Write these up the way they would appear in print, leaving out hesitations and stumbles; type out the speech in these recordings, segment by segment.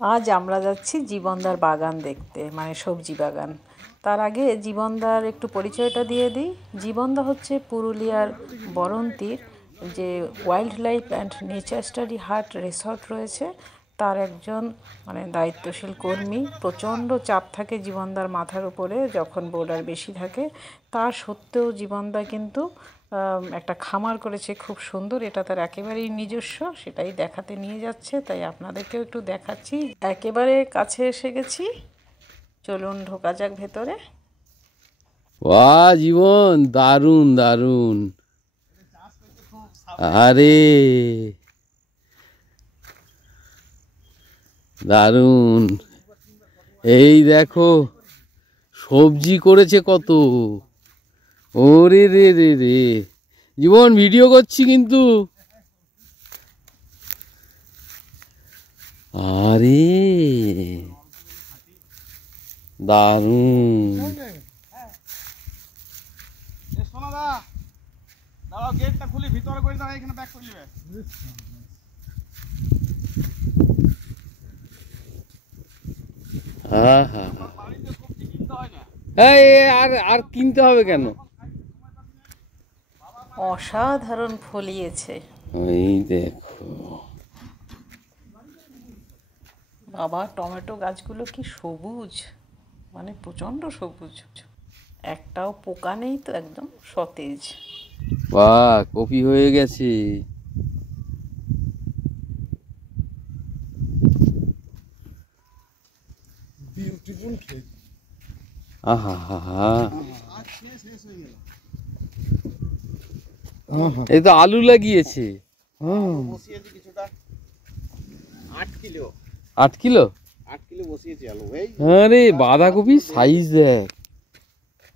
আজ আমরা যাচ্ছি জীবনদার বাগান দেখতে, মানে সবজি বাগান। তার আগে জীবনদার একটু পরিচয়টা দিয়ে দিই। জীবনদা হচ্ছে পুরুলিয়ার বরন্তির যে wild life and nature study হাট রিসর্ট রয়েছে, তার একজন মানে দায়িত্বশীল কর্মী। প্রচণ্ড চাপ থাকে জীবনদার মাথার উপরে যখন বোর্ডার বেশি থাকে। তার সত্ত্বেও জীবনদা কিন্তু একটা খামার করেছে খুব সুন্দর। এটা তার একেবারেই নিজস্ব, সেটাই দেখাতে নিয়ে যাচ্ছে, তাই আপনাদেরকেও একটু দেখাচ্ছি। একেবারে কাছে এসে গেছি, চলুন ঢোকা যাক ভেতরে। বাহ জীবন, দারুণ দারুণ। আরে দারুণ, এই দেখো সবজি করেছে কত। ওরে রে রে রে, জীবন ভিডিও করছি কিন্তু। আরে দারুণ। গেটটা খুলি, ভিতরে করে দাও, এখানে ব্যাক করে নেবে। আর কিনতে হবে কেন? অসাধারণ ফলিয়েছে। এই দেখো বাবা, টমেটো গাছগুলো কি সবুজ, মানে প্রচণ্ড সবুজ, একটাও পোকা নেই তো, একদম সতেজ। বাহ, কপি হয়ে গেছে। আহা হা হা, এই তো আলু লাগিয়েছে। 8 কিলো 8 কিলো বসিয়েছি আলু। আরে বাঁধাকপি সাইজ দেখ,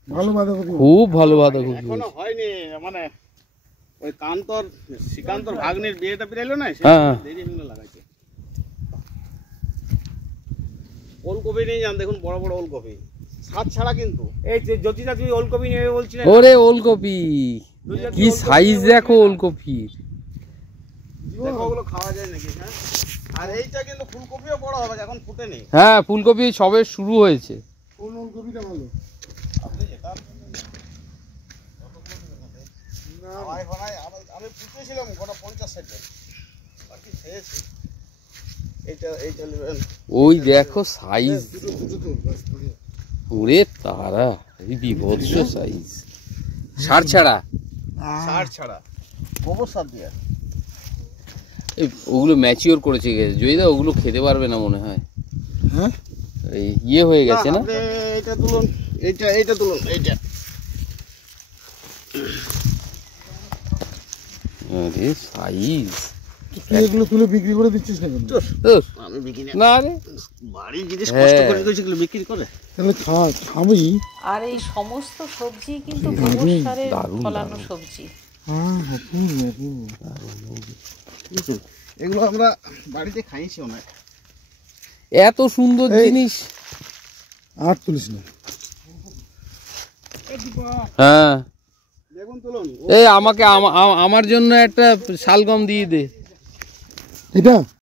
ভালো বাঁধাকপি, খুব ভালো বাঁধাকপি। এখনো হয়নি, মানে ওই কান্তর শ্রীকান্তর ভাগ্নের বিয়েটা পেরাইলো না, দেরি হয়ে লাগাইছে। ওলকপি নিয়ে যান, দেখুন বড় বড় ওলকপি, স্বাদ ছাড়া কিন্তু। এই যে জ্যোতিদা, তুমি ওলকপি নেবে বলছিলে। ওরে ওলকপি কি সাইজ দেখো ওলকপির। দেখো ওগুলো খাওয়া যায় নাকি। হ্যাঁ, আর এইটা কিন্তু ফুলকপিও বড় হবে, এখন ফুটে নেই। হ্যাঁ, ফুলকপি সবে শুরু হয়েছে। কোন ওলকপিটা ভালো? আপনি যেটা আমি পুষেছিলাম গোটা 50-60, বাকি খেয়েছি। এইটা নেবেন। ওই দেখো সাইজ, ওরে তারা, এই বিভৎস সাইজ। সার ছাড়া গোবর সার দিয়ে ওগুলো ম্যাচিওর করেছে গেছে জয়দা, ওগুলো খেতে পারবে না মনে হয়। হ্যাঁ, এই ইয়ে হয়ে গেছে না। এইটা তুলুন, এইটা তুলুন, এইটা। আরে সাইজ, এগুলো তুলে বিক্রি করে দিচ্ছিস না? আমি বিক্রি না রে, বাড়ির জিনিস কষ্ট করে এগুলো বিক্রি করে, তাহলে খাবি। আর এই সমস্ত সবজি কিন্তু গোবর সারে ফলানো সবজি। এগুলো আমরা বাড়িতে খাইছি অনেক। এত সুন্দর জিনিস। আর তুলিস না। হ্যাঁ, দেখুন তুলুন। এই আমাকে আমার জন্য একটা শালগম দিয়ে দে। এটা